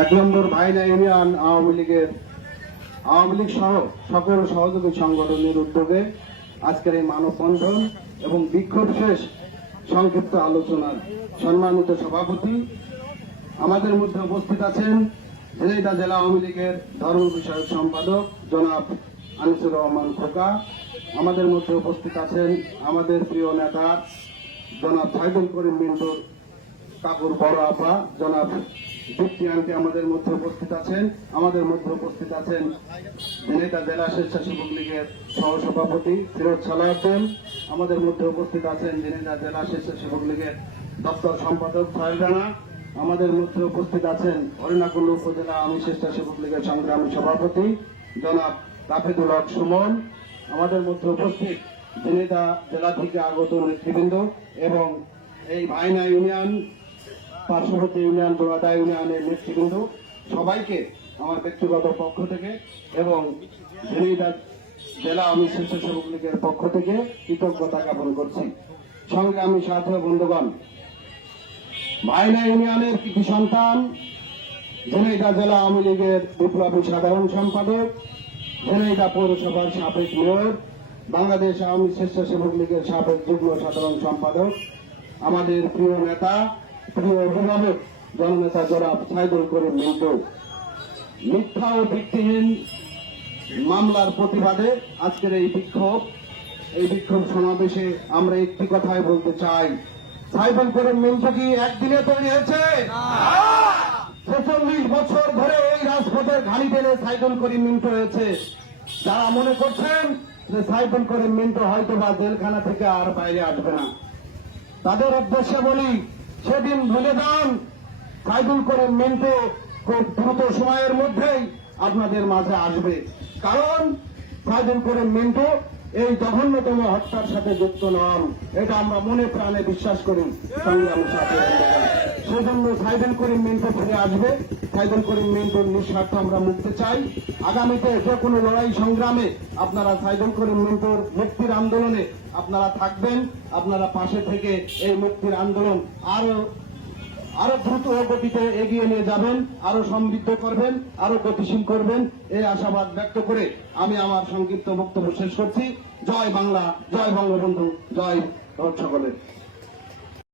এক নম্বর ভাইনা ইউনিয়ন আওয়ামী লীগের আওয়ামী লীগ সহ সকল সহযোগী সংগঠনের উদ্যোগে আজকের এই মানববন্ধন এবং বিক্ষোভ শেষ সংক্ষিপ্ত আলোচনার সম্মানিত সভাপতি। আমাদের মধ্যে উপস্থিত আছেন ঝিনাইদহ জেলা আওয়ামী লীগের ধর্ম বিষয়ক সম্পাদক জনাব আনিসুর রহমান খোকা। আমাদের মধ্যে উপস্থিত আছেন আমাদের প্রিয় নেতা জনাব সাইদুল করিম মিন্টুর কাকুর বড় আপা, জনাব দীপ্তি আন্টি আমাদের মধ্যে উপস্থিত আছেন। আমাদের মধ্যে উপস্থিত আছেন ঝিনাইদহ জেলা স্বেচ্ছাসেবক লীগের সহসভাপতি ফিরোজ সালাউদ্দিন। আমাদের মধ্যে উপস্থিত আছেন ঝিনাইদহ জেলা স্বেচ্ছাসেবক লীগের দপ্তর সম্পাদক ফাইল রানা। আমাদের মধ্যে উপস্থিত আছেন হরিণাকুণ্ড উপজেলা আমি স্বেচ্ছাসেবক লীগের সংগ্রামী সভাপতি জনাব রাফিদুল হক সুমন। আমাদের মধ্যে উপস্থিত ঝিনাইদহ জেলা থেকে আগত নেতৃবৃন্দ এবং এই ভাইনা ইউনিয়ন পার্শ্ববর্তী ইউনিয়ন দোলাদা ইউনিয়নের নেতৃবৃন্দ সবাইকে আমার ব্যক্তিগত পক্ষ থেকে এবং ঝিনাইদহ জেলা আমি স্বেচ্ছাসেবক লীগের পক্ষ থেকে কৃতজ্ঞতা জ্ঞাপন করছি। সঙ্গে আমি সাথে বন্ধুগণ, মাইনা ইউনিয়নের কৃতি সন্তান ঝিনাইদহ জেলা আওয়ামী লীগের বিপ্লবী সাধারণ সম্পাদক ঝিনাইদহ পৌরসভার সাবেক মেয়র, বাংলাদেশ আওয়ামী স্বেচ্ছাসেবক লীগের সাবেক যুগ্ম সাধারণ সম্পাদক, আমাদের প্রিয় নেতা প্রিয় অভিভাবক জননেতা জনাব সাইদুল করিম মিন্টু। মিথ্যা ও ভিত্তিহীন মামলার প্রতিবাদে আজকের এই বিক্ষোভ। এই বিক্ষোভ সমাবেশে আমরা একটি কথাই বলতে চাই। সাইবন করিম মিন্টু কি একদিনে তৈরি হয়েছে? ছেচল্লিশ বছর ধরে এই রাজপথের ঘাড়ি টেনে সাইবন করিম মিন্টু হয়েছে। যারা মনে করছেন যে সাইবন করিম মিন্টু হয়তো বা জেলখানা থেকে আর বাইরে আসবে না। তাদের উদ্দেশ্যে বলি সেদিন ভুলে দান কায়দুল করে মিন্টু খুব দ্রুত সময়ের মধ্যেই আপনাদের মাঝে আসবে। কারণ কায়দুল করে মিন্টু এই জঘন্যতম হত্যার সাথে যুক্ত নন। এটা আমরা মনে প্রাণে বিশ্বাস করি। সংগ্রামের সাথে সেজন্য সাইদুল করিম মিন্টু ফিরে আসবে। সাইদুল করিম মিন্টুর নিঃস্বার্থ আমরা মুক্তি চাই। আগামীতে যে কোনো লড়াই সংগ্রামে আপনারা সাইদুল করিম মিন্টুর মুক্তির আন্দোলনে আপনারা থাকবেন। আপনারা পাশে থেকে এই মুক্তির আন্দোলন আরও আরও দ্রুত গতিতে এগিয়ে নিয়ে যাবেন, আরও সমৃদ্ধ করবেন, আরও গতিশীল করবেন। এই আশাবাদ ব্যক্ত করে আমি আমার সংক্ষিপ্ত বক্তব্য শেষ করছি। জয় বাংলা, জয় বঙ্গবন্ধু, জয় সকলে।